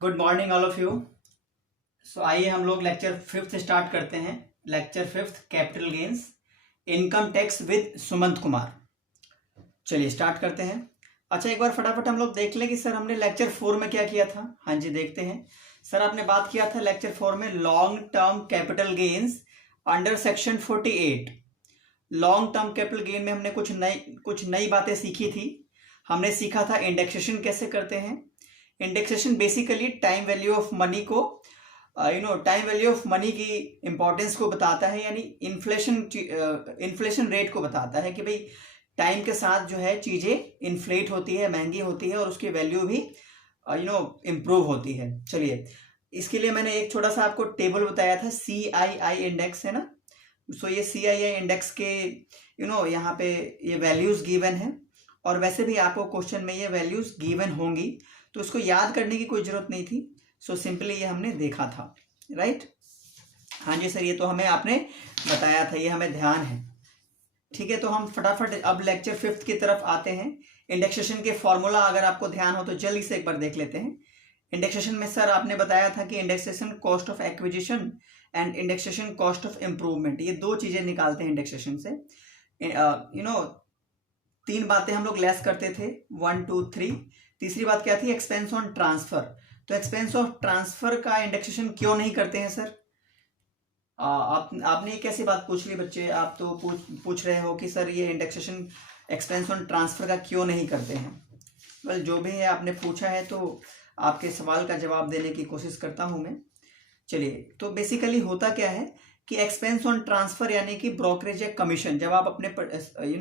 Good morning all of you. So आइए हम लोग लेक्चर फिफ्थ स्टार्ट करते हैं। Lecture fifth, capital gains, income tax with Sumant Kumar. चलिए स्टार्ट करते हैं। अच्छा, एक बार फटाफट हम लोग देख लें कि सर हमने लेक्चर फोर में क्या किया था। हाँ जी, देखते हैं। सर आपने बात किया था लेक्चर फोर में long term capital gains under section 48। Long term capital gain में हमने कुछ नई बातें सीखी थी। हमने सीखा था इंडेक्सेशन कैसे करते हैं। Indexation basically time value of money को टाइम वैल्यू ऑफ मनी की इंपॉर्टेंस को बताता है, यानी इन्फ्लेशन रेट को बताता है कि भाई टाइम के साथ जो है चीज़ें इन्फ्लेट होती है, महंगी होती है और उसकी वैल्यू भी इम्प्रूव होती है। चलिए, इसके लिए मैंने एक छोटा सा आपको टेबल बताया था, CII इंडेक्स है ना। सो ये CII इंडेक्स के यहाँ पे ये वैल्यूज़ गिवन है और वैसे भी आपको क्वेश्चन में ये वैल्यूज़ गिवन होंगी, तो इसको याद करने की कोई ज़रूरत नहीं थी। सो सिंपली ये हमने देखा था, राइट। हाँ जी सर, ये तो हमें आपने बताया था, ये हमें ध्यान है। ठीक है, तो हम फटाफट अब लेक्चर फिफ्थ की तरफ आते हैं। इंडेक्सेशन के फॉर्मूला अगर आपको ध्यान हो तो जल्दी से एक बार देख लेते हैं। इंडेक्सेशन में सर आपने बताया था कि indexation cost of acquisition and indexation cost of improvement, ये दो चीज़ें निकालते हैं इंडेक्सेशन से। तीन बातें हम लोग लेस करते थे, 1 2 3। तीसरी बात क्या थी? Expense on transfer. तो एक्सपेंस ऑफ ट्रांसफर का इंडेक्सेशन क्यों नहीं करते हैं सर? आपने कैसी बात पूछ ली बच्चे? आप तो पूछ रहे हो कि सर ये इंडेक्सेशन एक्सपेंस ऑन ट्रांसफर का क्यों नहीं करते हैं। वेल, जो भी है आपने पूछा है तो आपके सवाल का जवाब देने की कोशिश करता हूं मैं। चलिए, तो बेसिकली होता क्या है कि एक्सपेंस ऑन ट्रांसफर यानी कि ब्रोकरेज या कमीशन, जब आप अपने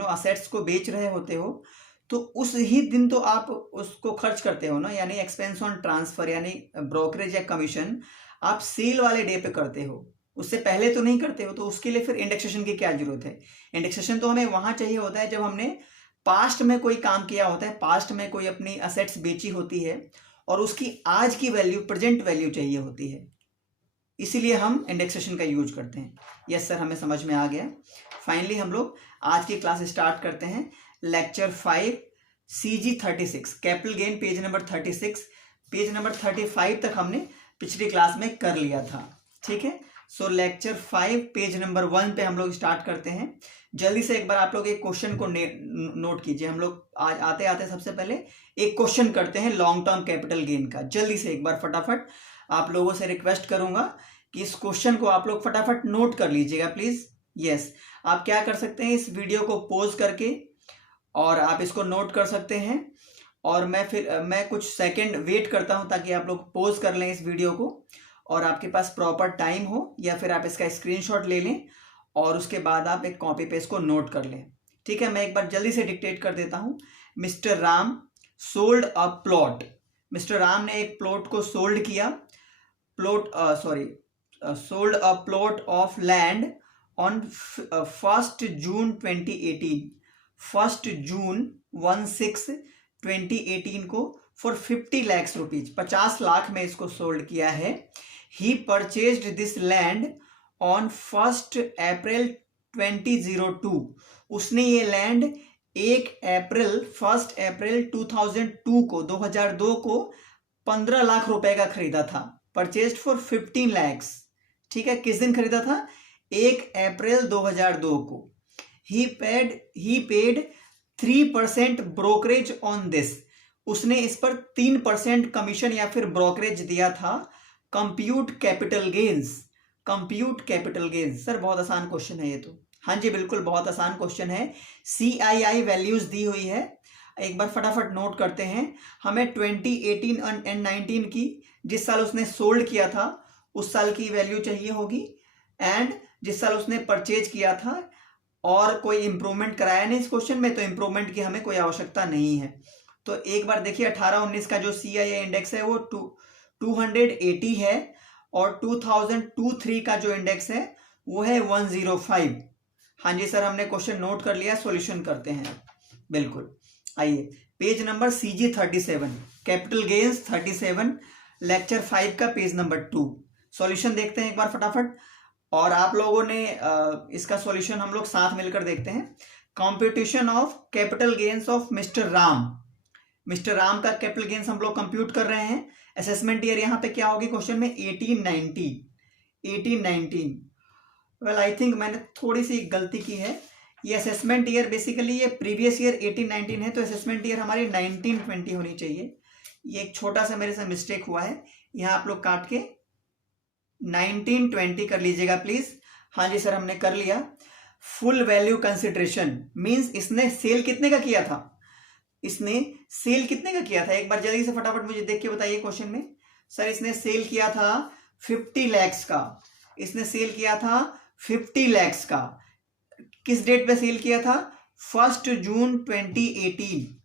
असेट्स को बेच रहे होते हो तो उस ही दिन तो आप उसको खर्च करते हो ना, यानी एक्सपेंस ऑन ट्रांसफर यानी ब्रोकरेज या कमीशन आप सेल वाले डे पे करते हो, उससे पहले तो नहीं करते हो। तो उसके लिए फिर इंडेक्सेशन की क्या जरूरत है? इंडेक्सेशन तो हमें वहां चाहिए होता है जब हमने पास्ट में कोई काम किया होता है, पास्ट में कोई अपनी असेट्स बेची होती है और उसकी आज की वैल्यू, प्रेजेंट वैल्यू चाहिए होती है, इसीलिए हम इंडेक्सेशन का यूज करते हैं। यस सर, हमें समझ में आ गया। फाइनली हम लोग आज की क्लास स्टार्ट करते हैं। Lecture 5 CG 36 capital gain, page number 36। Page number 35 तक हमने पिछली क्लास में कर लिया था, ठीक है। सो लेक्चर 5 पेज नंबर 1 पे हम लोग स्टार्ट करते हैं। जल्दी से एक बार आप लोग एक क्वेश्चन को नोट कीजिए। हम लोग आज आते आते सबसे पहले एक क्वेश्चन करते हैं लॉन्ग टर्म कैपिटल गेन का। जल्दी से एक बार फटाफट आप लोगों से रिक्वेस्ट करूंगा कि इस क्वेश्चन को आप लोग फटाफट नोट कर लीजिएगा प्लीज। यस, आप क्या कर सकते हैं, इस वीडियो को पॉज करके और आप इसको नोट कर सकते हैं और मैं कुछ सेकंड वेट करता हूं ताकि आप लोग पॉज कर लें इस वीडियो को और आपके पास प्रॉपर टाइम हो, या फिर आप इसका स्क्रीनशॉट ले लें और उसके बाद आप एक कॉपी पे इसको नोट कर लें। ठीक है, मैं एक बार जल्दी से डिक्टेट कर देता हूं। Mister Ram sold a plot. Mister Ram ने एक प्लॉट को सोल्ड किया। Sold a plot of land on 1 जून 2018। 1 जून 2018 को फॉर 50 लाख रुपीज, 50 लाख में इसको सोल्ड किया है। ही परचेज्ड दिस लैंड ऑन 1 अप्रैल 2002। उसने ये लैंड 1 अप्रैल 2002 को 15 लाख रुपए का खरीदा था। Purchased for 15 lakhs. ठीक है, किस दिन खरीदा था? 1 अप्रैल 2002 को। ही पेड 3% ब्रोकरेज ऑन दिस। उसने इस पर 3% कमीशन या फिर ब्रोकरेज दिया था। Compute capital gains. Compute capital gains sir बहुत आसान क्वेश्चन है ये तो। हाँ जी बिल्कुल, बहुत आसान क्वेश्चन है। CII वैल्यूज दी हुई है, एक बार फटाफट नोट करते हैं। हमें 2018 एंड 19 की, जिस साल उसने सोल्ड किया था उस साल की वैल्यू चाहिए होगी, एंड जिस साल उसने परचेज किया था। और कोई इंप्रूवमेंट कराया नहीं इस क्वेश्चन में, तो इंप्रूवमेंट की हमें कोई आवश्यकता नहीं है। तो एक बार देखिए, 18-19 का जो CII इंडेक्स है वो 280 है और 2002-3 का जो इंडेक्स है वो है 105। हाँ जी सर, हमने क्वेश्चन नोट कर लिया, सॉल्यूशन करते हैं बिल्कुल। आइए, page number CG 37 capital gains 37, lecture 5 का पेज नंबर 2। सॉल्यूशन देखते हैं एक बार फटाफट और आप लोगों ने इसका सॉल्यूशन हम लोग साथ मिलकर देखते हैं। Computation of capital gains of mister Ram. Mister Ram का कैपिटल गेन्स हम लोग कंप्यूट कर रहे हैं। असेसमेंट ईयर यहाँ पे क्या होगी क्वेश्चन में 1819। वेल आई थिंक मैंने थोड़ी सी गलती की है। ये असेसमेंट ईयर बेसिकली ये प्रीवियस ईयर 1819 है, तो असेसमेंट ईयर हमारी 1920 होनी चाहिए। ये एक छोटा सा मेरे से मिस्टेक हुआ है, यहाँ आप लोग काट के 1920 कर लीजिएगा प्लीज। हाँ जी सर, हमने कर लिया। फुल वैल्यू कंसिडरेशन मींस इसने सेल कितने का किया था, इसने सेल कितने का किया था, एक बार जल्दी से फटाफट मुझे देख के बताइए क्वेश्चन में। सर इसने सेल किया था 50 lakhs का, इसने सेल किया था 50 lakhs का। किस डेट पे सेल किया था? 1 जून 2018,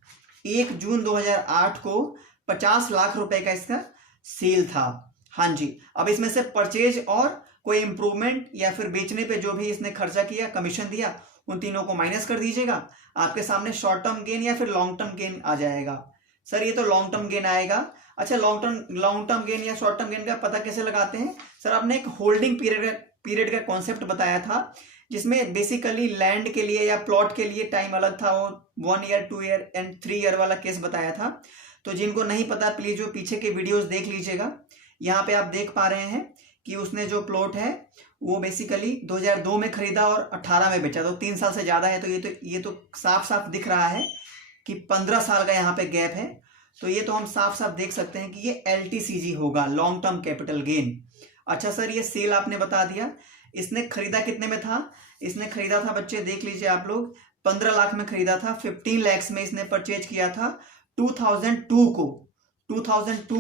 1 जून 2008 को 50 लाख रुपए का इसका सेल था। हाँ जी, अब इसमें से परचेज और कोई इंप्रूवमेंट या फिर बेचने पे जो भी इसने खर्चा किया, कमीशन दिया, उन तीनों को माइनस कर दीजिएगा। आपके सामने शॉर्ट टर्म गेन या फिर लॉन्ग टर्म गेन आ जाएगा। सर ये तो लॉन्ग टर्म गेन आएगा। अच्छा, लॉन्ग टर्म गेन या शॉर्ट टर्म गेन का पता कैसे लगाते हैं? सर आपने एक होल्डिंग पीरियड का कॉन्सेप्ट बताया था, जिसमें बेसिकली लैंड के लिए या प्लॉट के लिए टाइम अलग था, वो 1 ईयर 2 ईयर एंड 3 ईयर वाला केस बताया था। तो जिनको नहीं पता प्लीज जो पीछे के वीडियोस देख लीजिएगा। यहाँ पे आप देख पा रहे हैं कि उसने जो प्लॉट है वो बेसिकली 2002 में खरीदा और 18 में बेचा, तो 3 साल से ज्यादा है। तो ये तो साफ साफ दिख रहा है कि 15 साल का यहाँ पे गैप है। तो ये तो हम साफ साफ देख सकते हैं कि ये LTCG होगा, लॉन्ग टर्म कैपिटल गेन। अच्छा सर, ये सेल आपने बता दिया। इसने खरीदा कितने में था? इसने खरीदा था बच्चे देख लीजिए आप लोग, 15 लाख में खरीदा था। 15 lakhs में इसने परचेज किया था 2002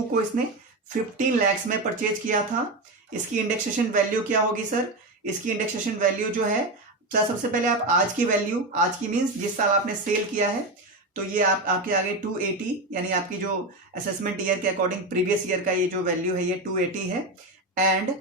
को इसने 15 lakhs में परचेज किया था। इसकी इंडेक्सेशन वैल्यू क्या होगी सर? इसकी इंडेक्सेशन वैल्यू जो है, सबसे पहले आप आज की वैल्यू, आज की मीन्स जिस साल आपने सेल किया है, तो ये आपके आगे 280, यानी आपकी जो असेसमेंट ईयर के अकॉर्डिंग प्रीवियस ईयर का ये जो वैल्यू है ये 280 है। एंड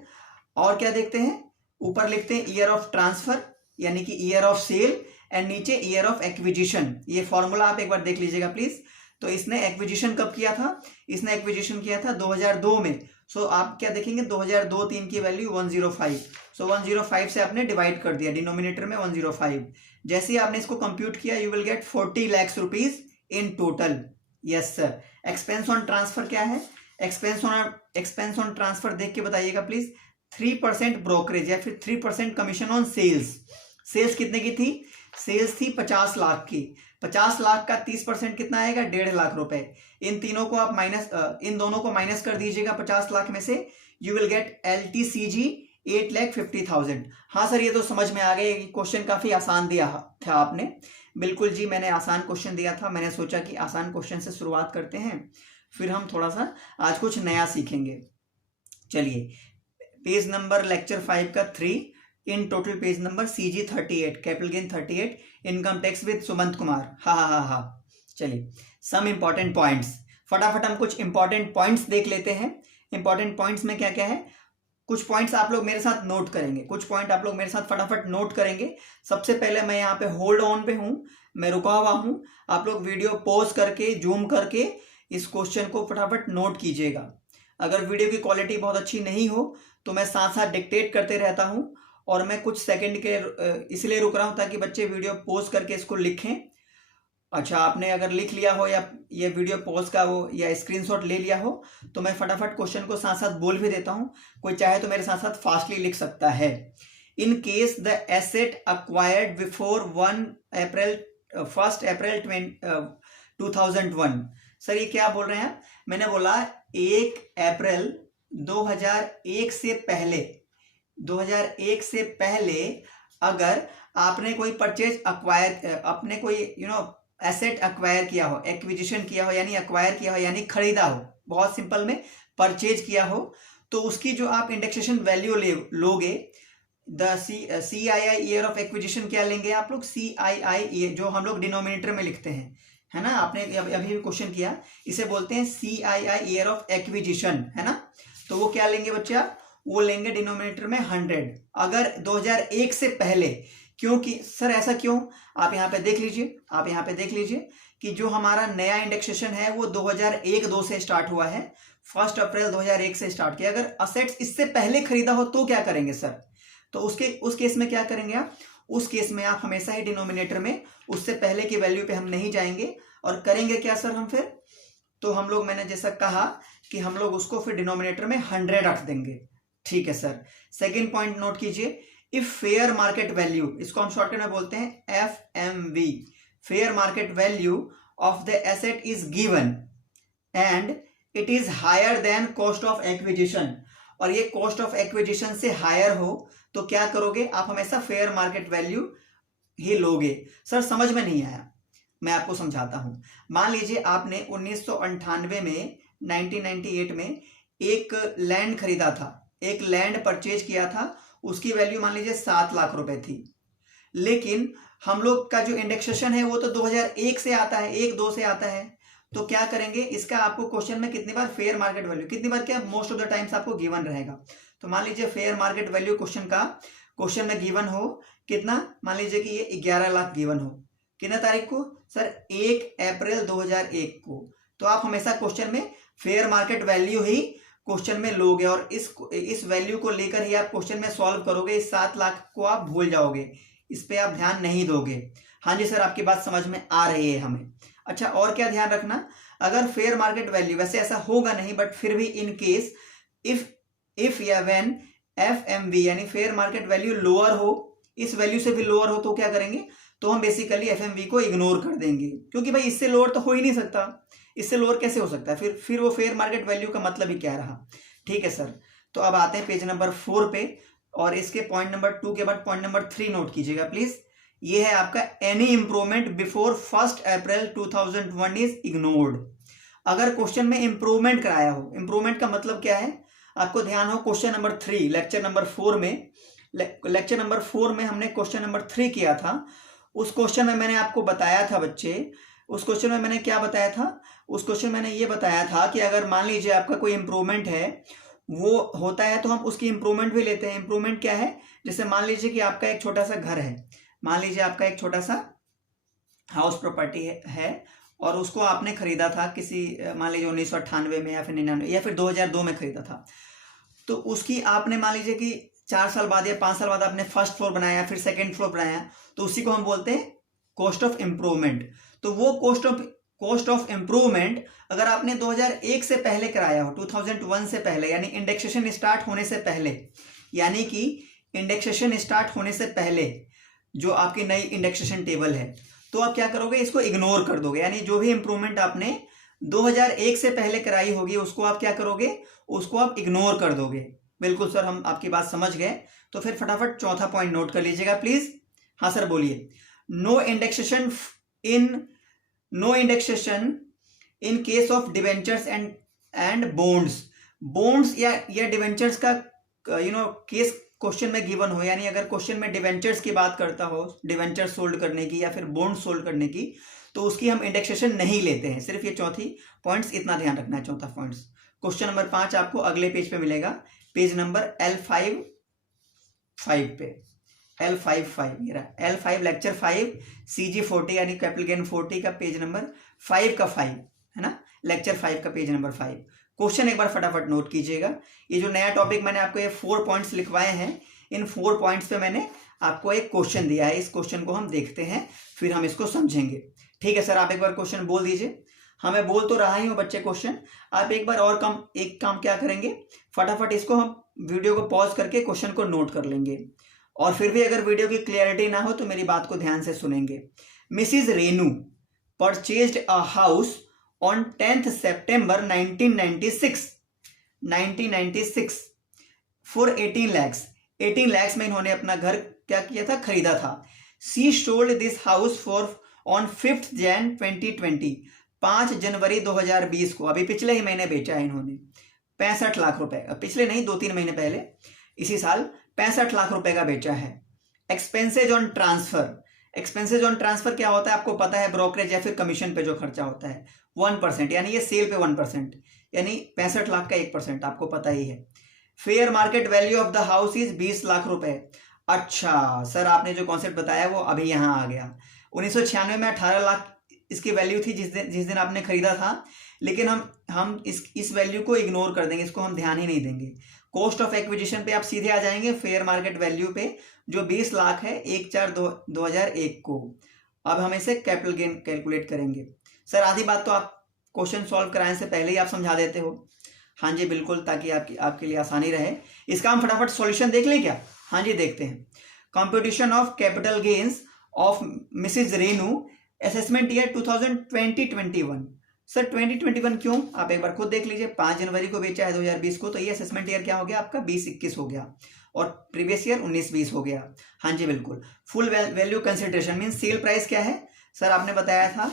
और क्या देखते हैं, ऊपर लिखते हैं ईयर ऑफ ट्रांसफर यानी कि ईयर ऑफ सेल, एंड नीचे ईयर ऑफ एक्विजिशन। ये फॉर्मूला आप एक बार देख लीजिएगा प्लीज। तो इसने एक्विजिशन कब किया था? इसने एक्विजिशन किया था 2002 में। सो आप क्या देखेंगे, 2002-3 की वैल्यू 105। सो 105 से आपने डिवाइड कर दिया, डिनोमिनेटर में 105। जैसे ही आपने इसको कंप्यूट किया, you will get 40 lakhs rupees in total. Yes sir. Expense on transfer क्या है? एक्सपेंस ऑन ट्रांसफर देख के बताइएगा प्लीज। 3% ब्रोकरेज या फिर 3% कमीशन ऑन सेल्स। सेल्स कितने की थी? सेल्स थी 50 लाख की। 50 लाख का 30% कितना आएगा? 1.5 लाख रुपए। इन तीनों को आप इन दोनों को माइनस कर दीजिएगा 50 लाख में से, यू विल गेट LTCG 8,50,000। हाँ सर, ये तो समझ में आ गया। क्वेश्चन काफी आसान दिया था आपने। बिल्कुल जी, मैंने आसान क्वेश्चन दिया था। मैंने सोचा कि आसान क्वेश्चन से शुरुआत करते हैं, फिर हम थोड़ा सा आज कुछ नया सीखेंगे। चलिए, पेज नंबर लेक्चर 5 का 3 in total, page number CG 38, capital gain 38, income tax with Sumant Kumar. हाँ। चलिए, सम इंपॉर्टेंट पॉइंट्स, फटाफट हम कुछ इंपॉर्टेंट पॉइंट्स देख लेते हैं। इंपॉर्टेंट पॉइंट्स में क्या क्या है, कुछ पॉइंट्स आप लोग मेरे साथ नोट करेंगे, कुछ पॉइंट आप लोग मेरे साथ फटाफट नोट करेंगे। सबसे पहले मैं यहाँ पे होल्ड ऑन पे हूँ, मैं रुका हुआ हूँ। आप लोग वीडियो पॉज करके, जूम करके इस क्वेश्चन को फटाफट नोट कीजिएगा। अगर वीडियो की क्वालिटी बहुत अच्छी नहीं हो तो मैं साथ साथ डिक्टेट करते रहता हूँ, और मैं कुछ सेकंड के इसलिए रुक रहा हूँ ताकि बच्चे वीडियो पॉज करके इसको लिखें। अच्छा, आपने अगर लिख लिया हो या ये वीडियो पॉज का हो या स्क्रीनशॉट ले लिया हो, तो मैं फटाफट क्वेश्चन को साथ साथ बोल भी देता हूँ। कोई चाहे तो मेरे साथ साथ फास्टली लिख सकता है। In case the asset acquired before 1 April 2001। Sir ये क्या बोल रहे हैं? मैंने बोला 1 अप्रैल 2001 से पहले, 2001 से पहले अगर आपने कोई परचेज अक्वायर, अपने कोई एसेट अक्वायर किया हो, एक्विजिशन किया हो यानी अक्वायर किया हो यानी खरीदा हो, बहुत सिंपल में परचेज किया हो, तो उसकी जो आप इंडेक्सेशन वैल्यू लोगे, the CII year of acquisition क्या लेंगे आप लोग? CII जो हम लोग डिनोमिनेटर में लिखते हैं, है ना, आपने अभी क्वेश्चन किया, इसे बोलते हैं CII ईयर ऑफ एक्विजिशन, है ना। तो वो क्या लेंगे बच्चा? वो लेंगे डिनोमिनेटर में 100 अगर 2001 से पहले। क्योंकि सर ऐसा क्यों? आप यहाँ पे देख लीजिए कि जो हमारा नया इंडेक्सेशन है वो 2001-2 से स्टार्ट हुआ है, 1 अप्रैल 2001 से स्टार्ट किया। अगर असेट्स इससे पहले खरीदा हो तो क्या करेंगे सर? तो उस केस में क्या करेंगे आप? उस केस में आप हमेशा ही डिनोमिनेटर में उससे पहले की वैल्यू पे हम नहीं जाएंगे और करेंगे क्या सर हम फिर, तो हम लोग, मैंने जैसा कहा कि हम लोग उसको फिर डिनोमिनेटर में 100 रख देंगे। ठीक है सर। सेकेंड पॉइंट नोट कीजिए, इफ फेयर मार्केट वैल्यू, इसको हम शॉर्टकट में बोलते हैं FMV, fair market value of the asset is given and it is higher than cost of acquisition, और ये कॉस्ट ऑफ एक्विजिशन से हायर हो तो क्या करोगे आप, हमेशा फेयर मार्केट वैल्यू ही लोगे। सर समझ में नहीं आया, मैं आपको समझाता हूं। मान लीजिए आपने 1998 में 1998 में एक लैंड खरीदा था, एक लैंड परचेज किया था, उसकी वैल्यू मान लीजिए 7 लाख रुपए थी, लेकिन हम लोग का जो इंडेक्सेशन है वो तो 2001 से आता है, 1-2 से आता है। तो क्या करेंगे, इसका आपको क्वेश्चन में कितनी बार फेयर मार्केट वैल्यू, कितनी बार क्या, मोस्ट ऑफ द टाइम्स आपको गिवन रहेगा। तो मान लीजिए फेयर मार्केट वैल्यू क्वेश्चन में गिवन हो कितना, मान लीजिए कि ये 11 लाख गिवन हो, कितने तारीख को सर, 1 अप्रैल 2001 को। तो आप हमेशा क्वेश्चन में फेयर मार्केट वैल्यू ही क्वेश्चन में लोगे और इस वैल्यू को लेकर ही आप क्वेश्चन में सॉल्व करोगे। इस 7 लाख को आप भूल जाओगे, इस पे आप ध्यान नहीं दोगे। हाँ जी सर, आपकी बात समझ में आ रही है हमें। अच्छा, और क्या ध्यान रखना, अगर फेयर मार्केट वैल्यू, वैसे ऐसा होगा नहीं बट फिर भी इन केस इफ या व्हेन FMV यानी फेयर मार्केट वैल्यू लोअर हो, इस वैल्यू से भी लोअर हो, तो क्या करेंगे, तो हम बेसिकली FMV को इग्नोर कर देंगे, क्योंकि भाई इससे लोअर तो हो ही नहीं सकता, इससे लोअर कैसे हो सकता है, फिर वो फेयर मार्केट वैल्यू का मतलब ही क्या रहा। ठीक है सर। तो अब आते हैं पेज नंबर 4 पे, और इसके पॉइंट नंबर 2 के बाद पॉइंट नंबर 3 नोट कीजिएगा प्लीज। ये है आपका any improvement before 1 April 2001 is ignored. अगर क्वेश्चन में इंप्रूवमेंट कराया हो, इंप्रूवमेंट का मतलब क्या है आपको ध्यान हो, क्वेश्चन नंबर 3 लेक्चर नंबर 4 में हमने क्वेश्चन नंबर 3 किया था। उस क्वेश्चन में मैंने आपको बताया था बच्चे, उस क्वेश्चन में मैंने क्या बताया था, उस क्वेश्चन में मैंने ये बताया था कि अगर मान लीजिए आपका कोई इंप्रूवमेंट है वो होता है तो हम उसकी इंप्रूवमेंट भी लेते हैं। इंप्रूवमेंट क्या है, जैसे मान लीजिए कि आपका एक छोटा सा घर है, मान लीजिए आपका एक छोटा सा हाउस प्रॉपर्टी है और उसको आपने खरीदा था किसी, मान लीजिए 1998 में या फिर 99 या फिर 2002 में खरीदा था। तो उसकी आपने मान लीजिए कि 4 साल बाद या 5 साल बाद आपने फर्स्ट फ्लोर बनाया, फिर सेकंड फ्लोर बनाया, तो उसी को हम बोलते हैं कॉस्ट ऑफ इम्प्रूवमेंट। तो वो कॉस्ट ऑफ इम्प्रूवमेंट अगर आपने 2001 से पहले कराया हो, 2001 से पहले, यानी इंडेक्सेशन स्टार्ट होने से पहले, यानी कि इंडेक्सेशन स्टार्ट होने से पहले जो आपकी नई इंडेक्सेशन टेबल है, तो आप क्या करोगे, इसको इग्नोर कर दोगे। यानी जो भी इंप्रूवमेंट आपने 2001 से पहले कराई होगी उसको आप क्या करोगे, उसको आप इग्नोर कर दोगे। बिल्कुल सर, हम आपकी बात समझ गए। तो फिर फटाफट चौथा पॉइंट नोट कर लीजिएगा प्लीज। हाँ सर बोलिए। No indexation in case of debentures and bonds या डिवेंचर्स का केस क्वेश्चन में गिवन हो, यानी अगर क्वेश्चन में डिवेंचर्स की बात करता हो, डिवेंचर सोल्ड करने की या फिर बॉन्ड सोल्ड करने की, तो उसकी हम इंडेक्सेशन नहीं लेते हैं। सिर्फ ये चौथी पॉइंट्स इतना ध्यान रखना है, चौथा पॉइंट्स। क्वेश्चन नंबर 5 आपको अगले पेज पे मिलेगा, पेज नंबर L5 पे, L5 ये रहा, L5 लेक्चर 5 CG40 यानी कैपिटल गेन 40 का पेज नंबर 5 का 5 है ना, लेक्चर 5 का पेज नंबर 5। क्वेश्चन एक बार फटाफट नोट कीजिएगा। ये जो नया टॉपिक मैंने आपको ये 4 पॉइंट्स लिखवाए हैं, इन 4 पॉइंट्स पे मैंने आपको एक क्वेश्चन दिया है। इस क्वेश्चन को हम देखते हैं, फिर हम इसको समझेंगे। ठीक है सर, आप एक बार क्वेश्चन बोल दीजिए। हाँ मैं बोल तो रहा ही हूँ बच्चे क्वेश्चन, आप एक बार और एक काम क्या करेंगे, फटाफट इसको हम वीडियो को पॉज करके क्वेश्चन को नोट कर लेंगे, और फिर भी अगर वीडियो की क्लियरिटी ना हो तो मेरी बात को ध्यान से सुनेंगे। Mrs Renu purchased a house on 10th September 1996 for 18 lakhs में इन्होंने अपना घर क्या किया था, खरीदा था। She sold this house for on 5th Jan 2020, 5 जनवरी 2020 को, अभी पिछले ही महीने बेचा है इन्होंने 65 लाख रुपए, पिछले नहीं 2-3 महीने पहले, इसी साल 65 लाख रुपए का बेचा है। एक्सपेंसेज ऑन ट्रांसफर क्या होता है आपको पता है, ब्रोकरेज या फिर कमीशन पे जो खर्चा होता है 1%, यानी ये सेल पे 1%, यानी 65 लाख का 1% आपको पता ही है। Fair market value of the house is 20 lakh रुपए। अच्छा सर, आपने जो कॉन्सेप्ट बताया वो अभी यहाँ आ गया। 1996 में 18 लाख इसकी वैल्यू थी जिस दिन आपने खरीदा था, लेकिन हम इस वैल्यू को इग्नोर कर देंगे, इसको हम ध्यान ही नहीं देंगे। कॉस्ट ऑफ एक्विजिशन पे आप सीधे आ जाएंगे फेयर मार्केट वैल्यू पे, जो 20 लाख है 1/4/2001 को। अब हम इसे कैपिटल गेन कैलकुलेट करेंगे। सर आधी बात तो आप क्वेश्चन सॉल्व कराने से पहले ही आप समझा देते हो। हाँ जी बिल्कुल, ताकि आपके लिए आसानी रहे। इसका हम फटाफट सॉल्यूशन देख लें क्या? हाँ जी देखते हैं। Computation of capital gains of Mrs Renu, assessment year 2020-21। Sir 2021 क्यों? आप एक बार खुद देख लीजिए, 5 जनवरी को बेचा है 2020 को, तो ये असेसमेंट ईयर क्या हो गया आपका? 2021 हो गया, और प्रीवियस ईयर 19-20 हो गया। हाँ जी बिल्कुल। Full value consideration mean sale price क्या है? सर आपने बताया था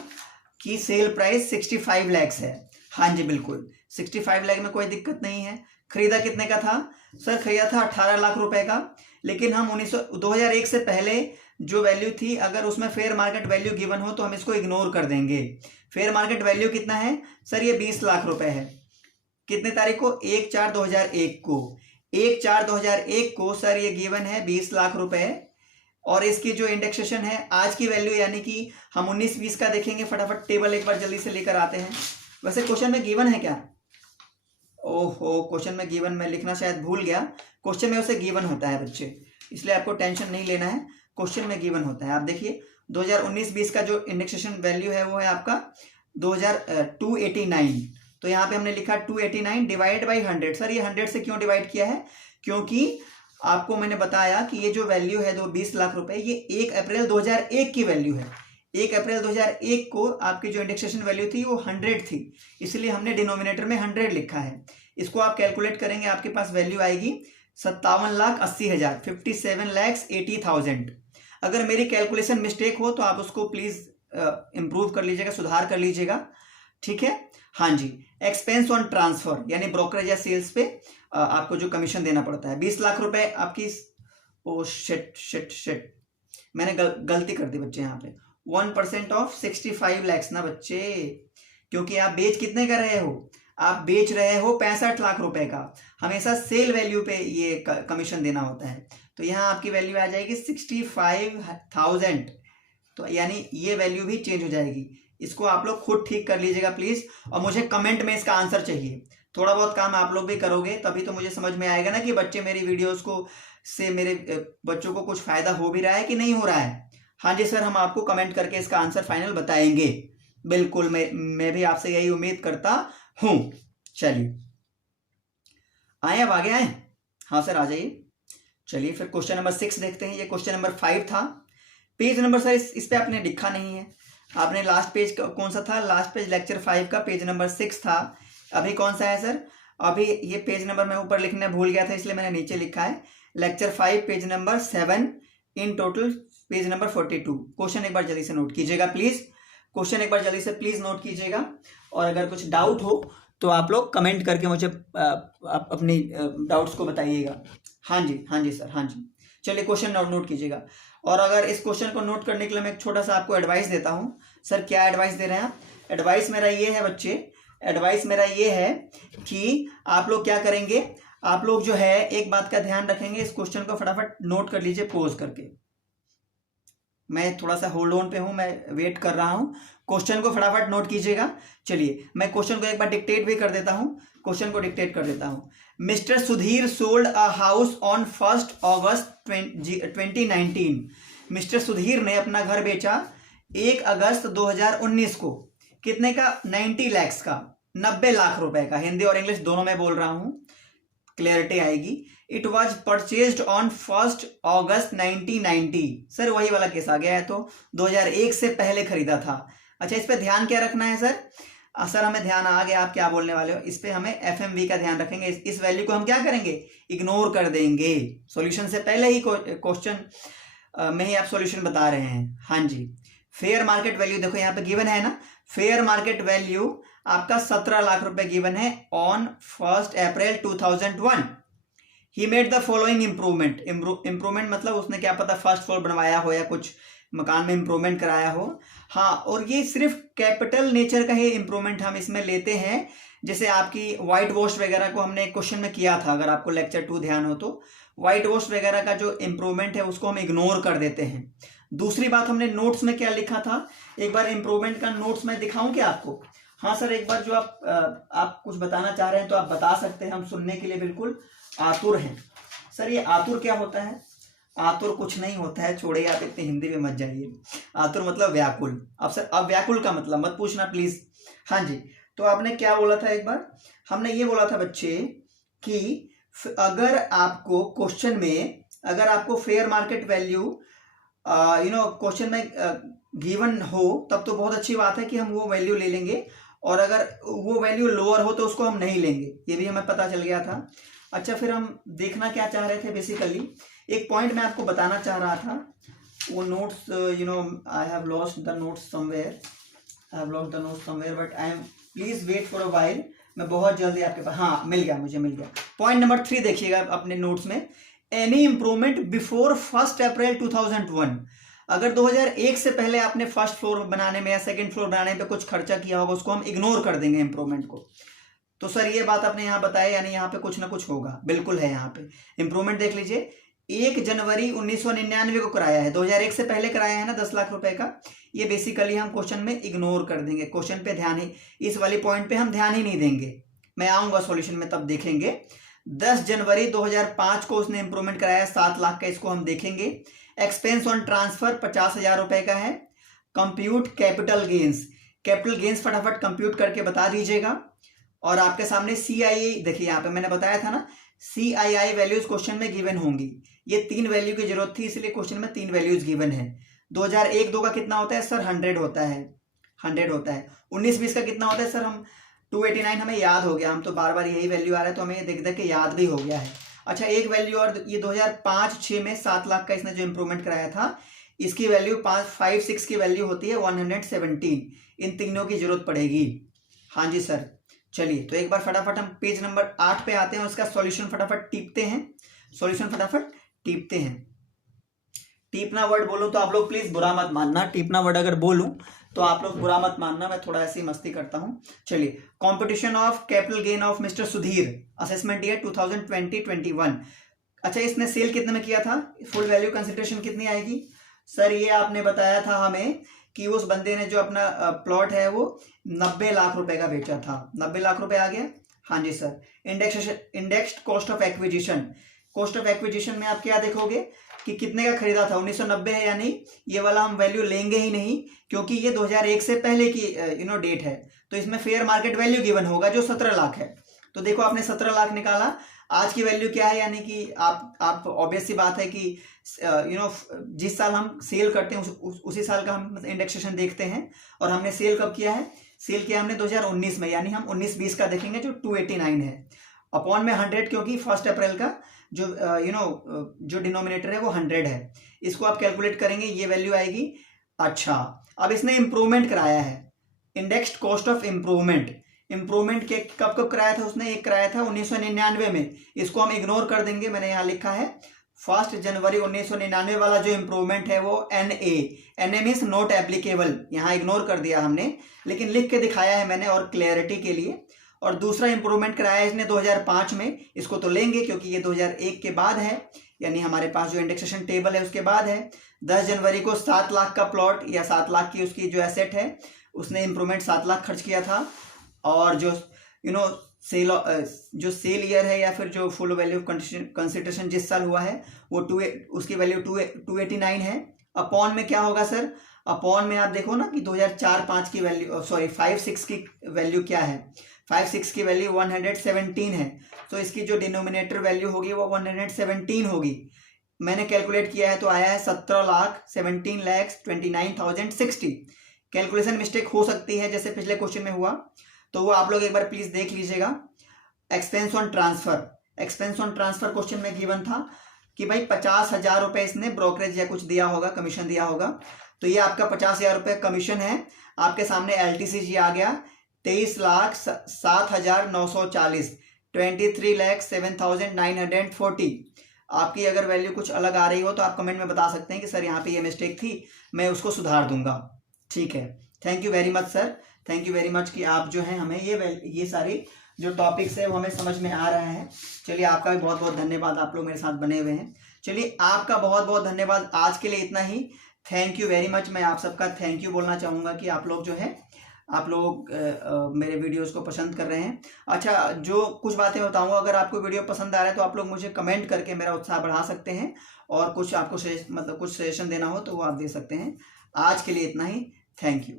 कि सेल प्राइस 65 लैक्स है। हाँ जी बिल्कुल, 65 लाख में कोई दिक्कत नहीं है। खरीदा कितने का था? सर खरीदा था 18 लाख रुपए का, लेकिन हम 2001 से पहले जो वैल्यू थी, अगर उसमें फेयर मार्केट वैल्यू गिवन हो तो हम इसको इग्नोर कर देंगे। फेयर मार्केट वैल्यू कितना है? सर ये 20 लाख रुपए है। कितने तारीख को? 1/4/2001 को। 1/4/2001 को सर ये गिवन है 20 लाख रुपए, और इसकी जो इंडेक्सेशन है आज की वैल्यू, यानी कि हम 19-20 का देखेंगे। फटाफट टेबल एक बार जल्दी से लेकर आते हैं। वैसे क्वेश्चन में गिवन है क्या? ओहो, क्वेश्चन में गिवन मैं लिखना शायद भूल गया। क्वेश्चन में उसे गिवन होता है बच्चे, इसलिए आपको टेंशन नहीं लेना है, क्वेश्चन में गिवन होता है। आप देखिए 2019-20 का जो इंडेक्सेशन वैल्यू है वो है आपका 289। तो यहाँ पे हमने लिखा 289 डिवाइड बाई 100। सर ये 100 से क्यों डिवाइड किया है? क्योंकि आपको मैंने बताया कि ये जो वैल्यू है 20 लाख रुपए, ये 1 अप्रैल 2001 की वैल्यू है। 1 अप्रैल 2001 को आपकी जो इंडेक्सेशन वैल्यू थी वो 100 थी, इसलिए हमने डिनोमिनेटर में 100 लिखा है। इसको आप कैलकुलेट करेंगे, आपके पास वैल्यू आएगी 57,80,000, 57,80,000। अगर मेरी कैलकुलेशन मिस्टेक हो तो आप उसको प्लीज इंप्रूव कर लीजिएगा, सुधार कर लीजिएगा, ठीक है। हाँ जी, एक्सपेंस ऑन ट्रांसफर यानी ब्रोकरेज या सेल्स पे आपको जो कमीशन देना पड़ता है 20 लाख रुपए आपकी। ओ शिट, मैंने गलती कर दी बच्चे, यहाँ पे 1% ऑफ 65 लैक्स ना बच्चे, क्योंकि आप बेच कितने कर रहे हो? आप बेच रहे हो 65 लाख रुपए का। हमेशा सेल वैल्यू पे ये कमीशन देना होता है, तो यहाँ आपकी वैल्यू आ जाएगी 65,000, तो यानी ये वैल्यू भी चेंज हो जाएगी। इसको आप लोग खुद ठीक कर लीजिएगा प्लीज, और मुझे कमेंट में इसका आंसर चाहिए। थोड़ा बहुत काम आप लोग भी करोगे तभी तो मुझे समझ में आएगा ना कि बच्चे मेरी वीडियोस को से मेरे बच्चों को कुछ फायदा हो भी रहा है कि नहीं हो रहा है। हाँ जी सर, हम आपको कमेंट करके इसका आंसर फाइनल बताएंगे। बिल्कुल, मैं भी आपसे यही उम्मीद करता हूं। चलिए आए, अब आगे आए। हाँ सर आ जाइए। चलिए फिर क्वेश्चन नंबर 6 देखते हैं। ये क्वेश्चन नंबर 5 था। पेज नंबर सर इस पे आपने लिखा नहीं है। आपने लास्ट पेज कौन सा था? लास्ट पेज लेक्चर 5 का पेज नंबर 6 था। अभी कौन सा है सर? अभी ये पेज नंबर मैं ऊपर लिखने भूल गया था, इसलिए मैंने नीचे लिखा है lecture 5 page number 7, in total page number 42। Question एक बार जल्दी से नोट कीजिएगा प्लीज, क्वेश्चन एक बार जल्दी से प्लीज नोट कीजिएगा, और अगर कुछ डाउट हो तो आप लोग कमेंट करके मुझे अपनी डाउट्स को बताइएगा। हाँ जी सर, हाँ जी। चलिए क्वेश्चन नोट कीजिएगा, और अगर इस क्वेश्चन को नोट करने के लिए मैं एक छोटा सा आपको एडवाइस देता हूँ। सर क्या एडवाइस दे रहे हैं आप? एडवाइस मेरा ये है बच्चे, एडवाइस मेरा ये है कि आप लोग क्या करेंगे, आप लोग जो है एक बात का ध्यान रखेंगे, इस क्वेश्चन को फटाफट नोट कर लीजिए पॉज करके। मैं थोड़ा सा होल्ड ऑन पे हूं, मैं वेट कर रहा हूं, क्वेश्चन को फटाफट नोट कीजिएगा। चलिए मैं क्वेश्चन को एक बार डिक्टेट भी कर देता हूं, क्वेश्चन को डिक्टेट कर देता हूं। Mister Sudhir sold a house on 1 August 2019। Mister Sudhir ने अपना घर बेचा 1 अगस्त 2019 को। कितने का? 90 लैक्स का, 90 लाख रुपए का। हिंदी और इंग्लिश दोनों में बोल रहा हूं, क्लियरिटी आएगी। It was purchased on 1 August 1990। Sir वही वाला केस आ गया है, तो 2001 से पहले खरीदा था। अच्छा, इस पे ध्यान क्या रखना है सर? सर हमें ध्यान आ गया आप क्या बोलने वाले हो। इस पे हमें FMV का ध्यान रखेंगे। इस वैल्यू को हम क्या करेंगे? इग्नोर कर देंगे। सॉल्यूशन से पहले ही क्वेश्चन में ही आप सॉल्यूशन बता रहे हैं। हाँ जी, फेयर मार्केट वैल्यू देखो यहाँ पे गिवन है ना, फेयर मार्केट वैल्यू आपका 17 लाख रुपए गिवन है on 1 April 2001। He made the following improvement. Improvement मतलब उसने क्या पता फर्स्ट फ्लोर बनवाया हो या कुछ मकान में इंप्रूवमेंट कराया हो। हाँ, और ये सिर्फ कैपिटल नेचर का ही इंप्रूवमेंट हम इसमें लेते हैं। जैसे आपकी व्हाइट वॉश वगैरह को हमने एक क्वेश्चन में किया था, अगर आपको लेक्चर 2 ध्यान हो तो, व्हाइट वॉश वगैरह का जो इंप्रूवमेंट है उसको हम इग्नोर कर देते हैं। दूसरी बात, हमने नोट्स में क्या लिखा था, एक बार इंप्रूवमेंट का नोट्स में दिखाऊं क्या आपको? हाँ सर, एक बार जो आप कुछ बताना चाह रहे हैं तो आप बता सकते हैं, हम सुनने के लिए बिल्कुल आतुर हैं। सर ये आतुर क्या होता है? आतुर कुछ नहीं होता है, छोड़िए आप इतनी हिंदी में मत जाइए। आतुर मतलब व्याकुल। अब सर अब व्याकुल का मतलब मत पूछना प्लीज। हाँ जी, तो आपने क्या बोला था एक बार? हमने ये बोला था बच्चे कि अगर आपको क्वेश्चन में, अगर आपको फेयर मार्केट वैल्यू क्वेश्चन में गिवन हो तब तो बहुत अच्छी बात है कि हम वो वैल्यू ले लेंगे, और अगर वो वैल्यू लोअर हो तो उसको हम नहीं लेंगे, ये भी हमें पता चल गया था। अच्छा, फिर हम देखना क्या चाह रहे थे बेसिकली, एक पॉइंट मैं आपको बताना चाह रहा था। वो notes I have lost the notes somewhere, but I am, please wait for a while, मैं बहुत जल्दी आपके पास, हाँ मिल गया, मुझे मिल गया। पॉइंट नंबर 3 देखिएगा अपने नोट्स में, एनी इंप्रूवमेंट बिफोर 1 अप्रैल 2001। अगर 2001 से पहले आपने फर्स्ट फ्लोर बनाने में या सेकंड फ्लोर बनाने पे कुछ खर्चा किया होगा, उसको हम इग्नोर कर देंगे इंप्रूवमेंट को। तो सर ये बात आपने यहाँ बताया, यानी यहाँ पे कुछ ना कुछ होगा, बिल्कुल है यहाँ पे इंप्रूवमेंट। देख लीजिए 1 जनवरी 1999 को कराया है, 2001 से पहले कराया है ना 10 लाख रुपए का। ये बेसिकली हम क्वेश्चन में इग्नोर कर देंगे, क्वेश्चन पे ध्यान ही, इस वाली पॉइंट पे हम ध्यान ही नहीं देंगे। मैं आऊंगा सॉल्यूशन में तब देखेंगे। 10 जनवरी 2005 को उसने इंप्रूवमेंट कराया 7 लाख का, इसको हम देखेंगे। एक्सपेंस ऑन ट्रांसफर 50,000 रुपए का है। Compute capital gains, capital gains फटाफट कंप्यूट करके बता दीजिएगा। और आपके सामने CII, देखिए यहाँ पे मैंने बताया था ना, CII वैल्यूज क्वेश्चन में गिवन होंगी। ये 3 वैल्यू की जरूरत थी, इसलिए क्वेश्चन में 3 वैल्यूज गिवन है। 2001-2 का कितना होता है सर? 100 होता है, 100 होता है। 19-20 का कितना होता है सर? हम 289 हमें याद हो गया, हम तो बार बार यही वैल्यू आ रहा है तो हमें ये देख देख के याद भी हो गया है। अच्छा, एक वैल्यू और, ये 2005-6 में 7 लाख का इसने जो इंप्रूवमेंट कराया था, इसकी वैल्यू 556 की वैल्यू होती है 117। इन तीनों की जरूरत पड़ेगी। हाँ जी सर, चलिए तो एक बार फटाफट हम पेज नंबर 8 पे आते हैं और इसका सॉल्यूशन फटाफट टीपते हैं। सॉल्यूशन फटाफट टीपते हैं। टीपना वर्ड बोलूं तो आप लोग प्लीज बुरा मत मानना, टीपना वर्ड अगर बोलूं तो आप लोग बुरा मत मानना, मैं थोड़ा ऐसी मस्ती करता हूं। चलिए, competition of capital gain of mister Sudhir, assessment year 2020-21। अच्छा, इसने सेल कितने में किया था? फुल वैल्यू कंसिडरेशन कितनी आएगी सर? ये आपने बताया था हमें कि उस बंदे ने जो अपना प्लॉट है वो 90 लाख रुपए का बेचा था। 90 लाख रुपए आ गया। हाँ जी sir. Indexed cost of acquisition, cost of acquisition में आप क्या देखोगे कि कितने का खरीदा था? 1990 है, यानी ये वाला हम वैल्यू लेंगे ही नहीं, क्योंकि ये 2001 से पहले की डेट है। तो इसमें फेयर मार्केट वैल्यू गिवन होगा जो 17 लाख है। तो देखो आपने 17 लाख निकाला, आज की वैल्यू क्या है? यानी कि आप ऑब्वियस सी बात है कि जिस साल हम सेल करते हैं उसी साल का हम इंडेक्सेशन देखते हैं। और हमने सेल कब किया है? सेल किया हमने 2019 में, यानी हम 19-20 का देखेंगे जो 289 है। अपॉन में 100, क्योंकि 1 अप्रैल का जो जो डिनोमिनेटर है वो 100 है। इसको आप कैलकुलेट करेंगे, ये वैल्यू आएगी। अच्छा, अब इसने इंप्रूवमेंट कराया है, इंडेक्स्ड कॉस्ट ऑफ इंप्रूवमेंट के कब कब कराया था उसने? एक कराया था 1999 में, इसको हम इग्नोर कर देंगे। मैंने यहाँ लिखा है 1 जनवरी 1999 वाला जो इंप्रूवमेंट है वो NA मीन्स नॉट एप्लीकेबल, यहाँ इग्नोर कर दिया हमने, लेकिन लिख के दिखाया है मैंने और क्लैरिटी के लिए। और दूसरा इंप्रूवमेंट कराया इसने 2005 में, इसको तो लेंगे क्योंकि ये 2001 के बाद है, यानी हमारे पास जो इंडेक्सेशन टेबल है उसके बाद है। 10 जनवरी को 7 लाख का प्लॉट या 7 लाख की उसकी जो एसेट है, उसने इंप्रूवमेंट 7 लाख खर्च किया था। और जो सेल ईयर है या फिर जो फुल वैल्यू कंसिडरेशन जिस साल हुआ है वो उसकी वैल्यू 289 है। अपॉन में क्या होगा सर? अपॉन में आप देखो ना कि 2004-5 की वैल्यू, सॉरी 5-6 की वैल्यू क्या है? 5-6 की वैल्यू 117 है, तो इसकी जो डिनोमिनेटर वैल्यू होगी वो 117 होगी। मैंने कैलकुलेट किया है तो आया है 17,17,29,060। कैलकुलेशन मिस्टेक हो सकती है जैसे पिछले क्वेश्चन में हुआ, तो वो आप लोग एक बार प्लीज देख लीजिएगा। एक्सपेंस ऑन ट्रांसफर क्वेश्चन में गिवन था कि भाई 50,000 रुपए इसने ब्रोकरेज या कुछ दिया होगा, कमीशन दिया होगा, तो ये आपका 50,000 रुपए कमीशन है। आपके सामने LTCG आ गया 23,07,940, 23,07,940। आपकी अगर वैल्यू कुछ अलग आ रही हो तो आप कमेंट में बता सकते हैं कि सर यहाँ पे ये मिस्टेक थी, मैं उसको सुधार दूंगा। ठीक है, thank you very much sir, thank you very much कि आप जो है हमें ये सारी जो टॉपिक्स है वो हमें समझ में आ रहा है। चलिए आपका भी बहुत बहुत धन्यवाद, आप लोग मेरे साथ बने हुए हैं। चलिए आपका बहुत बहुत धन्यवाद, आज के लिए इतना ही। Thank you very much. मैं आप सबका थैंक यू बोलना चाहूँगा कि आप लोग जो है आप लोग मेरे वीडियोस को पसंद कर रहे हैं। अच्छा, जो कुछ बातें बताऊंगा, अगर आपको वीडियो पसंद आ रहा है तो आप लोग मुझे कमेंट करके मेरा उत्साह बढ़ा सकते हैं, और कुछ आपको मतलब कुछ सजेशन देना हो तो वो आप दे सकते हैं। आज के लिए इतना ही। Thank you.